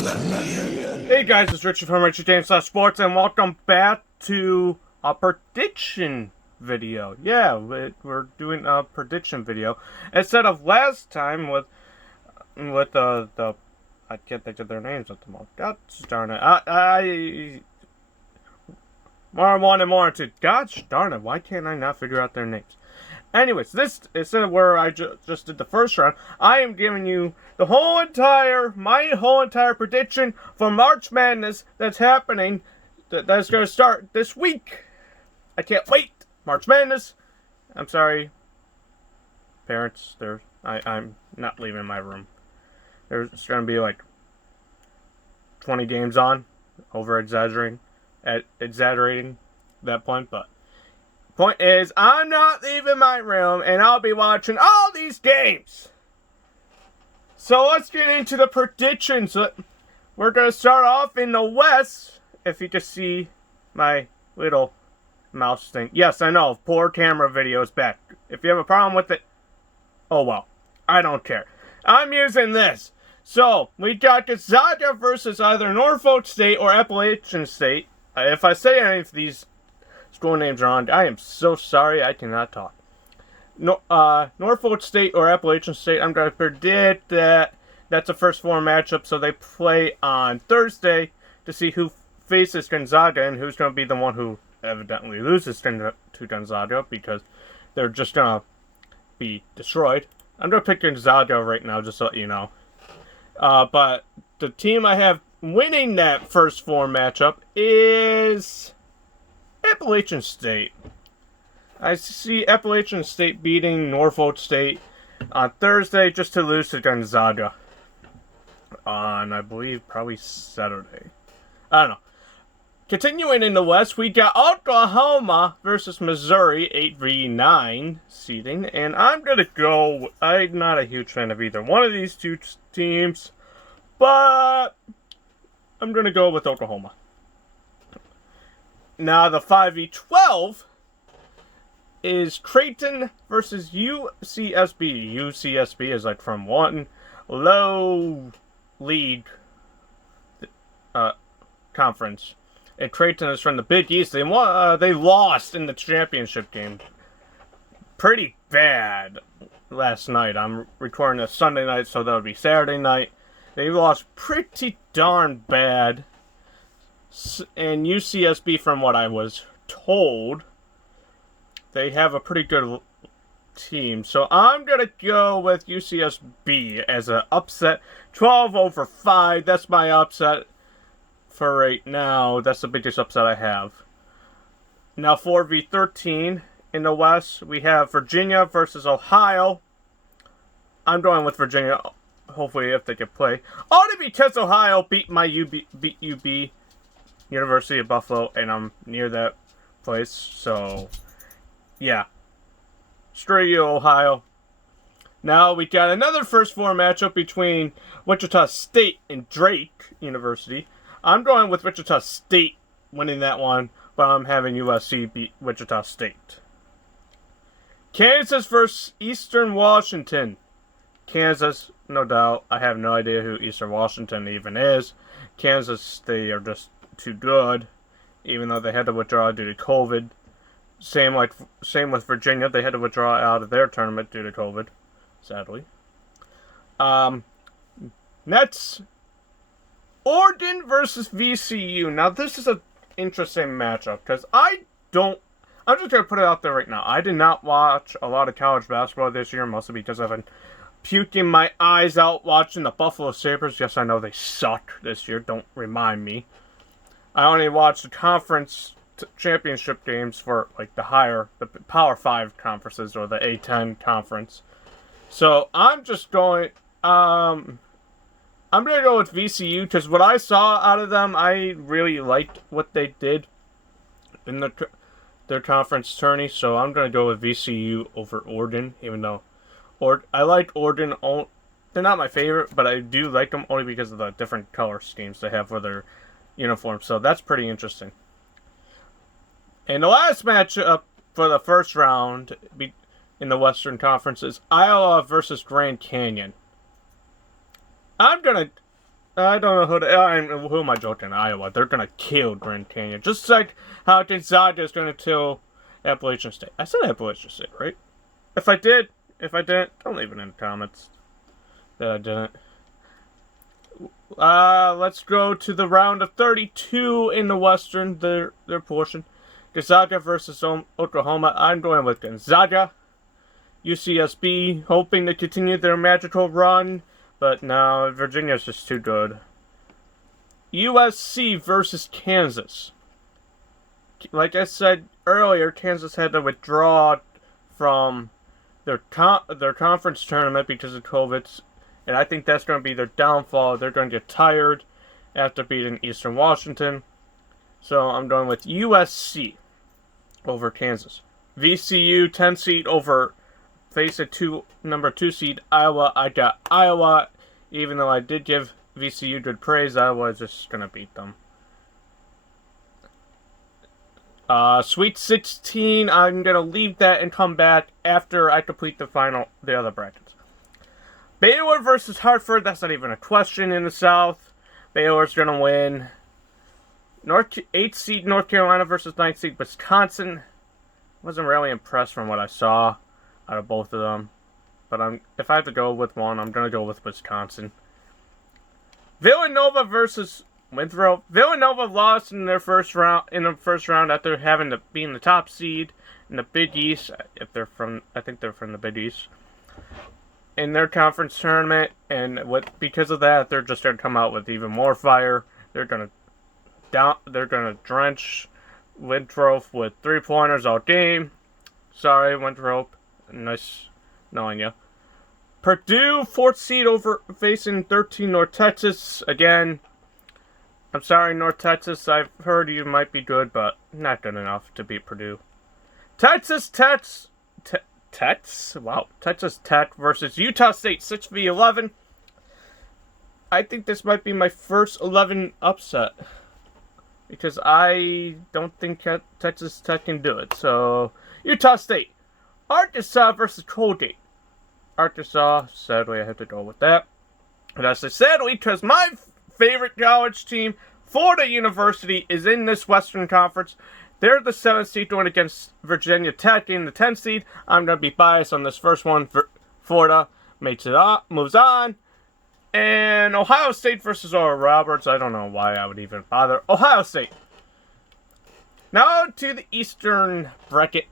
Hey guys, it's Richie from Richie.Sports, and welcome back to a prediction video. Yeah, we're doing a prediction video instead of last time with the I can't think of their names at the moment. God darn it! I more one and more two. Gosh darn it! Why can't I not figure out their names? Anyways, this instead of where I just did the first round, I am giving you my whole entire prediction for March Madness that's happening. That's going to start this week. I can't wait. March Madness. I'm sorry, parents. I'm not leaving my room. There's going to be like 20 games on. Exaggerating that point, but. Point is, I'm not leaving my room, and I'll be watching all these games. So let's get into the predictions. We're going to start off in the West, if you can see my little mouse thing. Yes, I know, poor camera video is back. If you have a problem with it, oh well, I don't care. I'm using this. So, we got Gonzaga versus either Norfolk State or Appalachian State. If I say any of these school names are on, I am so sorry, I cannot talk. Norfolk State or Appalachian State, I'm going to predict that that's a first four matchup, so they play on Thursday to see who faces Gonzaga and who's going to be the one who evidently loses to Gonzaga, because they're just going to be destroyed. I'm going to pick Gonzaga right now, just to let you know. But the team I have winning that first four matchup is Appalachian State. I see Appalachian State beating Norfolk State on Thursday just to lose to Gonzaga on, I believe, probably Saturday. I don't know. Continuing in the West, we got Oklahoma versus Missouri, 8v9 seeding, and I'm going to go, I'm not a huge fan of either one of these two teams, but I'm going to go with Oklahoma. Now, the 5v12 is Creighton versus UCSB. UCSB is like from one low league conference. And Creighton is from the Big East. They lost in the championship game. Pretty bad last night. I'm recording this Sunday night, so that would be Saturday night. They lost pretty darn bad. And UCSB, from what I was told, they have a pretty good team. So I'm going to go with UCSB as an upset. 12/5. That's my upset for right now. That's the biggest upset I have. Now 4v13 in the West. We have Virginia versus Ohio. I'm going with Virginia, hopefully, if they can play. Only because Ohio beat UB. University of Buffalo, and I'm near that place, so yeah. Screw you, Ohio. Now we got another first four matchup between Wichita State and Drake University. I'm going with Wichita State winning that one, but I'm having USC beat Wichita State. Kansas versus Eastern Washington. Kansas, no doubt. I have no idea who Eastern Washington even is. Kansas, they are just too good, even though they had to withdraw due to COVID. Same with Virginia, they had to withdraw out of their tournament due to COVID, sadly. Next, Oregon versus VCU. Now this is an interesting matchup because I'm just gonna put it out there right now. I did not watch a lot of college basketball this year, mostly because I've been puking my eyes out watching the Buffalo Sabres. Yes, I know they suck this year. Don't remind me. I only watched the conference championship games for like the Power 5 conferences or the A10 conference. So I'm just going. I'm gonna go with VCU because what I saw out of them, I really liked what they did in their conference tourney. So I'm gonna go with VCU over Oregon, even though I like Oregon. They're not my favorite, but I do like them only because of the different color schemes they have for their uniform, so that's pretty interesting. And the last matchup for the first round in the Western Conference is Iowa versus Grand Canyon. I'm going to I don't know who am I joking? Iowa. They're gonna kill Grand Canyon, just like how Gonzaga is gonna kill Appalachian State. I said Appalachian State, right? If I didn't, don't leave it in the comments that I didn't. Let's go to the round of 32 in the Western, their portion. Gonzaga versus Oklahoma. I'm going with Gonzaga. UCSB hoping to continue their magical run, but no, Virginia's just too good. USC versus Kansas. Like I said earlier, Kansas had to withdraw from their conference tournament because of COVID, and I think that's going to be their downfall. They're going to get tired after beating Eastern Washington. So I'm going with USC over Kansas. VCU 10 seed over face a number 2 seed Iowa. I got Iowa, even though I did give VCU good praise. Iowa is just going to beat them. Sweet 16, I'm going to leave that and come back after I complete the other brackets. Baylor versus Hartford, that's not even a question in the South. Baylor's going to win. 8th seed North Carolina versus 9th seed Wisconsin. Wasn't really impressed from what I saw out of both of them. But if I have to go with one, I'm going to go with Wisconsin. Villanova versus Winthrop. Villanova lost in the first round after having to be in the top seed in the Big East. I think they're from the Big East in their conference tournament, and because of that, they're just going to come out with even more fire. They're going to drench Winthrop with 3-pointers all game. Sorry, Winthrop. Nice knowing you. Purdue 4th seed over facing 13 North Texas again. I'm sorry, North Texas. I've heard you might be good, but not good enough to beat Purdue. Texas Tech versus Utah State, 6v11. I think this might be my first 11 upset, because I don't think Texas Tech can do it. So, Utah State. Arkansas versus Colgate. Arkansas, sadly, I have to go with that. And I say sadly because my favorite college team, Florida University, is in this Western Conference. They're the 7th seed going against Virginia Tech in the 10th seed. I'm going to be biased on this first one. Florida moves on. And Ohio State versus Oral Roberts. I don't know why I would even bother. Ohio State. Now to the Eastern bracket.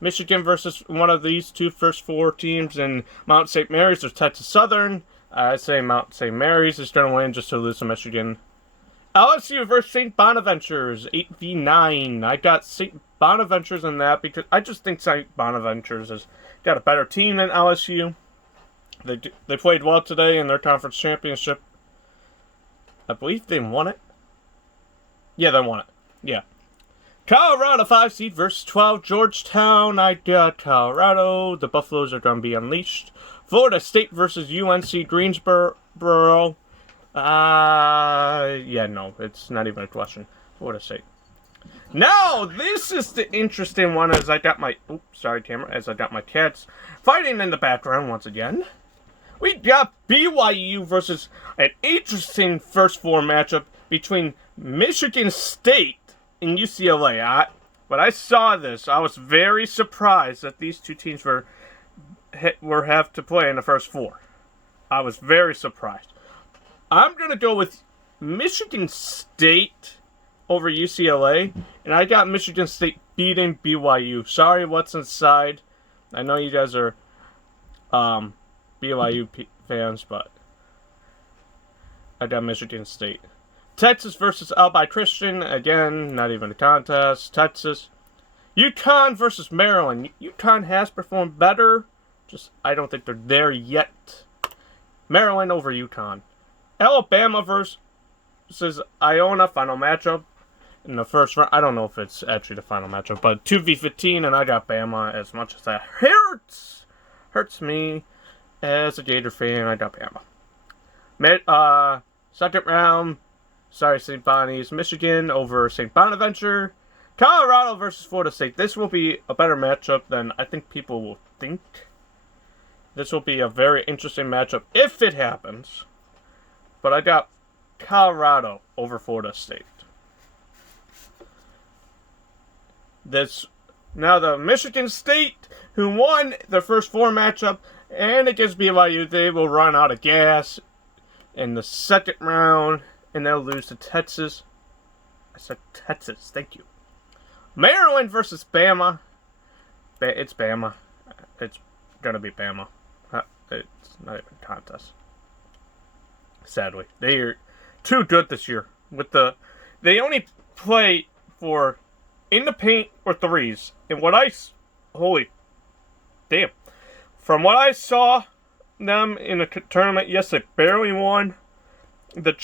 Michigan versus one of these first 4 teams in Mount St. Mary's or Texas Southern. I say Mount St. Mary's is going to win just to lose to Michigan. LSU versus St. Bonaventures, 8v9. I got St. Bonaventures in that because I just think St. Bonaventures has got a better team than LSU. They played well today in their conference championship. I believe they won it. Yeah, they won it. Yeah. Colorado 5 seed versus 12 Georgetown. I got Colorado. The Buffaloes are going to be unleashed. Florida State versus UNC Greensboro. Yeah, no, it's not even a question. Florida State. Now, this is the interesting one as I got my... Oops, sorry, camera. As I got my cats fighting in the background once again. We got BYU versus an interesting first 4 matchup between Michigan State and UCLA. When I saw this, I was very surprised that these two teams have to play in the first 4. I was very surprised. I'm going to go with Michigan State over UCLA, and I got Michigan State beating BYU. Sorry, what's inside? I know you guys are BYU fans, but I got Michigan State. Texas versus Albi Christian. Again, not even a contest. Texas. UConn versus Maryland. UConn has performed better. Just, I don't think they're there yet. Maryland over UConn. Alabama versus Iona. Final matchup in the first round. I don't know if it's actually the final matchup, but 2v15, and I got Bama. As much as that hurts me as a Gator fan, I got Bama. Second round. Sorry, St. Bonnie's, Michigan over St. Bonaventure. Colorado versus Florida State. This will be a better matchup than I think people will think. This will be a very interesting matchup if it happens. but I got Colorado over Florida State. Now the Michigan State, who won their first 4 matchup, and against BYU, they will run out of gas in the second round, and they'll lose to Texas. I said Texas, thank you. Maryland versus Bama. It's Bama. It's gonna be Bama. It's not even a contest. Sadly, they are too good this year. They only play for in the paint or threes. And holy damn! From what I saw them in a tournament, yes, they barely won the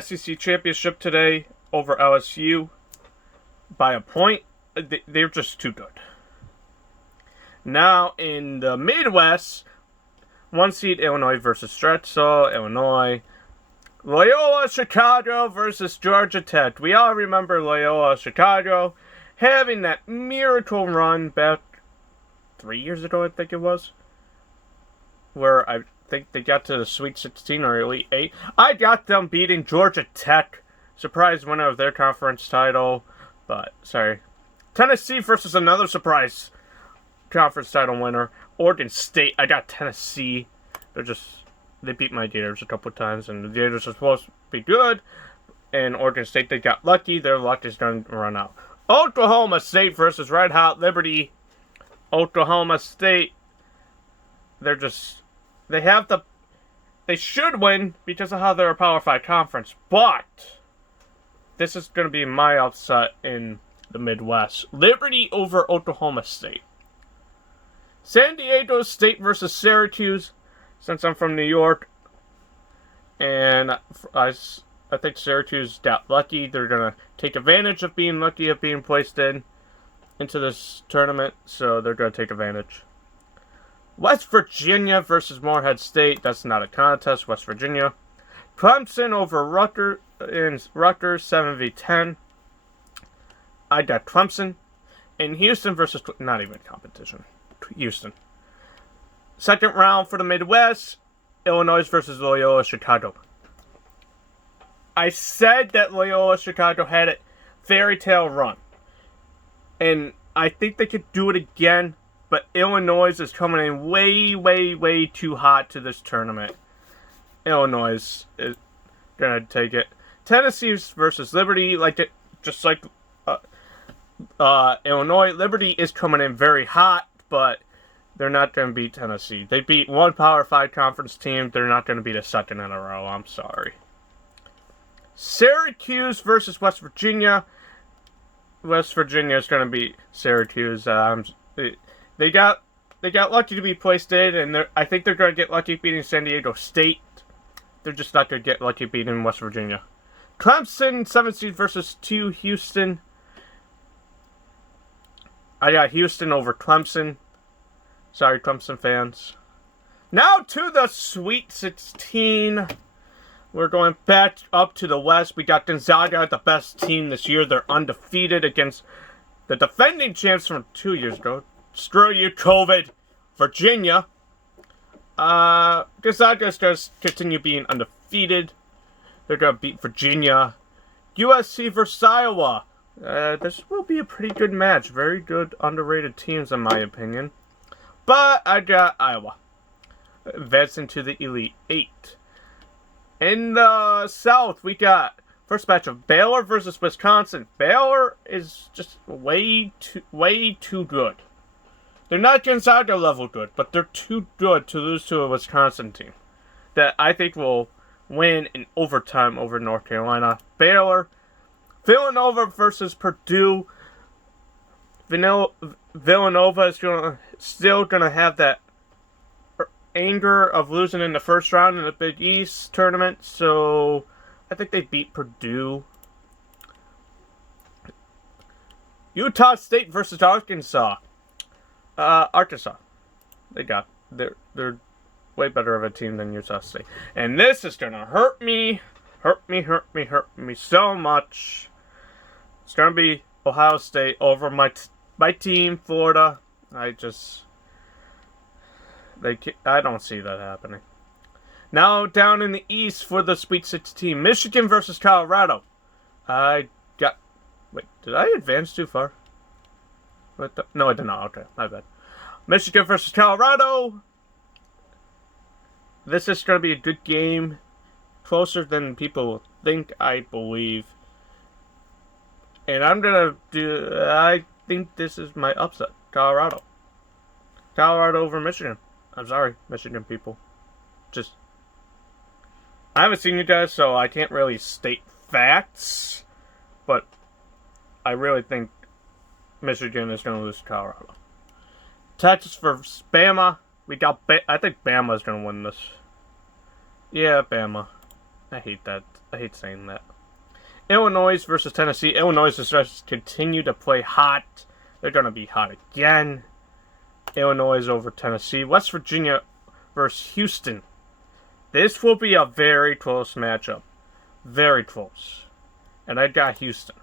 SEC championship today over LSU by a point. They're just too good. Now in the Midwest, 1 seed Illinois versus Drexel, Illinois. Loyola Chicago versus Georgia Tech. We all remember Loyola Chicago having that miracle run back 3 years ago, I think it was, where I think they got to the Sweet 16 or Elite 8. I got them beating Georgia Tech, surprise winner of their conference title, but sorry. Tennessee versus another surprise conference title winner, Oregon State. I got Tennessee. They beat my Gators a couple times, and the Gators are supposed to be good, and Oregon State, they got lucky. Their luck is going to run out. Oklahoma State versus Red Hot Liberty. Oklahoma State, they should win because of how they're a Power 5 conference, but this is going to be my upset in the Midwest. Liberty over Oklahoma State. San Diego State versus Syracuse. Since I'm from New York, and I think Syracuse got lucky. They're going to take advantage of being lucky, of being placed into this tournament, so they're going to take advantage. West Virginia versus Morehead State. That's not a contest. West Virginia. Clemson over Rutgers 7v10. I got Clemson. And Houston versus... Not even competition. Houston. Second round for the Midwest, Illinois versus Loyola Chicago. I said that Loyola Chicago had a fairy tale run. And I think they could do it again, but Illinois is coming in way, way, way too hot to this tournament. Illinois is going to take it. Tennessee versus Liberty, just like Illinois. Liberty is coming in very hot, but they're not going to beat Tennessee. They beat one Power 5 conference team. They're not going to beat a second in a row. I'm sorry. Syracuse versus West Virginia. West Virginia is going to beat Syracuse. They got lucky to be placed in, and I think they're going to get lucky beating San Diego State. They're just not going to get lucky beating West Virginia. Clemson, 7 seed versus 2 Houston. I got Houston over Clemson. Sorry, Clemson fans. Now to the Sweet 16. We're going back up to the West. We got Gonzaga, the best team this year. They're undefeated against the defending champs from 2 years ago. Screw you, COVID. Virginia. Gonzaga is going to continue being undefeated. They're going to beat Virginia. USC versus Iowa. This will be a pretty good match. Very good, underrated teams, in my opinion. But I got Iowa advancing to the Elite 8. In the South, we got first match of Baylor versus Wisconsin. Baylor is just way too good. They're not Gonzaga level good, but they're too good to lose to a Wisconsin team that I think will win in overtime over North Carolina. Baylor. Villanova versus Purdue. Villanova is still going to have that anger of losing in the first round in the Big East tournament, so I think they beat Purdue. Utah State versus Arkansas. Arkansas. They're way better of a team than Utah State. And this is going to hurt me so much. It's going to be Ohio State over my team, Florida. I don't see that happening. Now down in the East for the Sweet 16, Michigan versus Colorado. Wait, did I advance too far? No, I did not. Okay, my bad. Michigan versus Colorado. This is going to be a good game. Closer than people think, I believe. And I think this is my upset. Colorado. Colorado over Michigan. I'm sorry, Michigan people. I haven't seen you guys, so I can't really state facts. But I really think Michigan is going to lose to Colorado. Texas versus Bama. I think Bama's going to win this. Yeah, Bama. I hate that. I hate saying that. Illinois versus Tennessee. Illinois is just continue to play hot. They're going to be hot again. Illinois over Tennessee. West Virginia versus Houston. This will be a very close matchup. Very close. And I got Houston.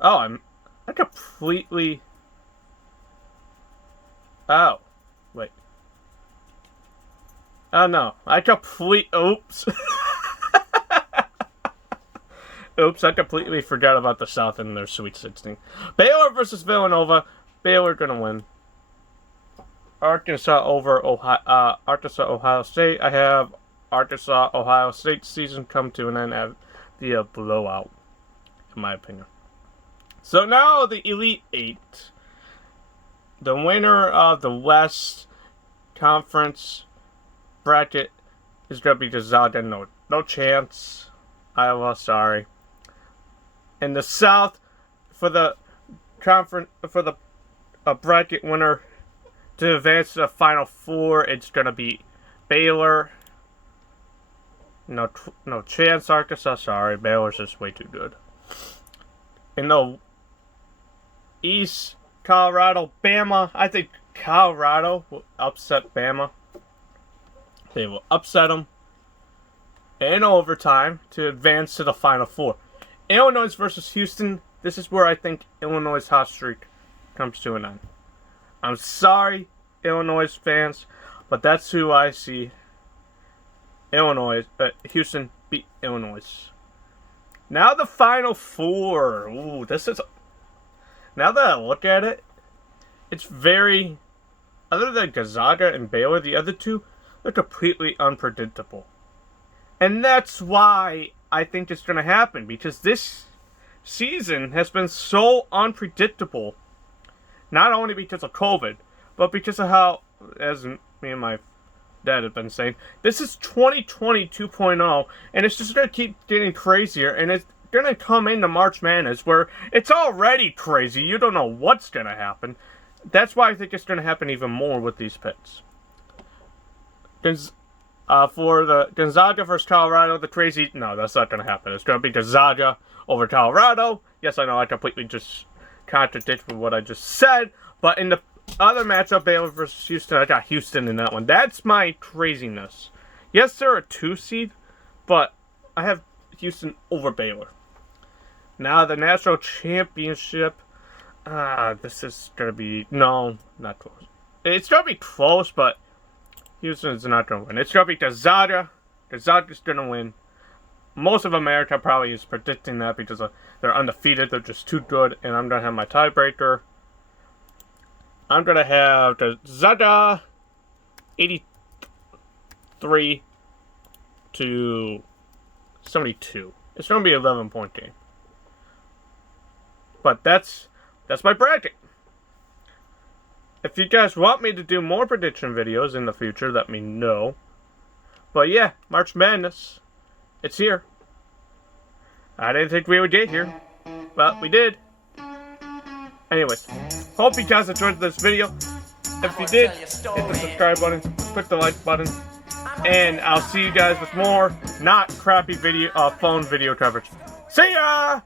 Oh, I completely... Oh. Wait. Oh, no. Oops. Oops, I completely forgot about the South and their Sweet 16. Baylor versus Villanova. Baylor gonna win. Arkansas over Ohio State. I have Arkansas, Ohio State season come to an end via blowout, in my opinion. So now the Elite Eight. The winner of the West Conference bracket is going to be Gonzaga. No chance. Iowa, sorry. In the South, for the conference, for the bracket winner to advance to the Final Four, it's going to be Baylor. No chance, Arkansas. Sorry, Baylor's just way too good. In the East, Colorado, Bama. I think Colorado will upset Bama. They will upset them in overtime to advance to the Final Four. Illinois versus Houston. This is where I think Illinois' hot streak comes to an end. I'm sorry, Illinois fans, but that's who I see. Houston beat Illinois. Now the Final Four. Ooh, now that I look at it, it's very... Other than Gonzaga and Baylor, the other two, they're completely unpredictable. And that's why I think it's going to happen, because this season has been so unpredictable. Not only because of COVID, but because of how, as me and my dad have been saying, this is 2020 2.0, and it's just going to keep getting crazier, and it's going to come into March Madness, where it's already crazy. You don't know what's going to happen. That's why I think it's going to happen even more with these picks. For the Gonzaga versus Colorado, no, that's not going to happen. It's going to be Gonzaga over Colorado. Yes, I know I completely just contradicted what I just said, but in the other matchup, Baylor versus Houston, I got Houston in that one. That's my craziness. Yes, they're a 2 seed, but I have Houston over Baylor. Now the national championship. This is going to be... No, not close. It's going to be close, but Houston's not going to win. It's going to be Gonzaga. Gonzaga's going to win. Most of America probably is predicting that because they're undefeated. They're just too good. And I'm going to have my tiebreaker. I'm going to have Gonzaga 83 to 72. It's going to be an 11-point game. But that's my bracket. If you guys want me to do more prediction videos in the future, let me know. But yeah, March Madness. It's here. I didn't think we would get here. But we did. Anyways, hope you guys enjoyed this video. If you did, hit the subscribe button, click the like button, and I'll see you guys with more not crappy phone video coverage. See ya!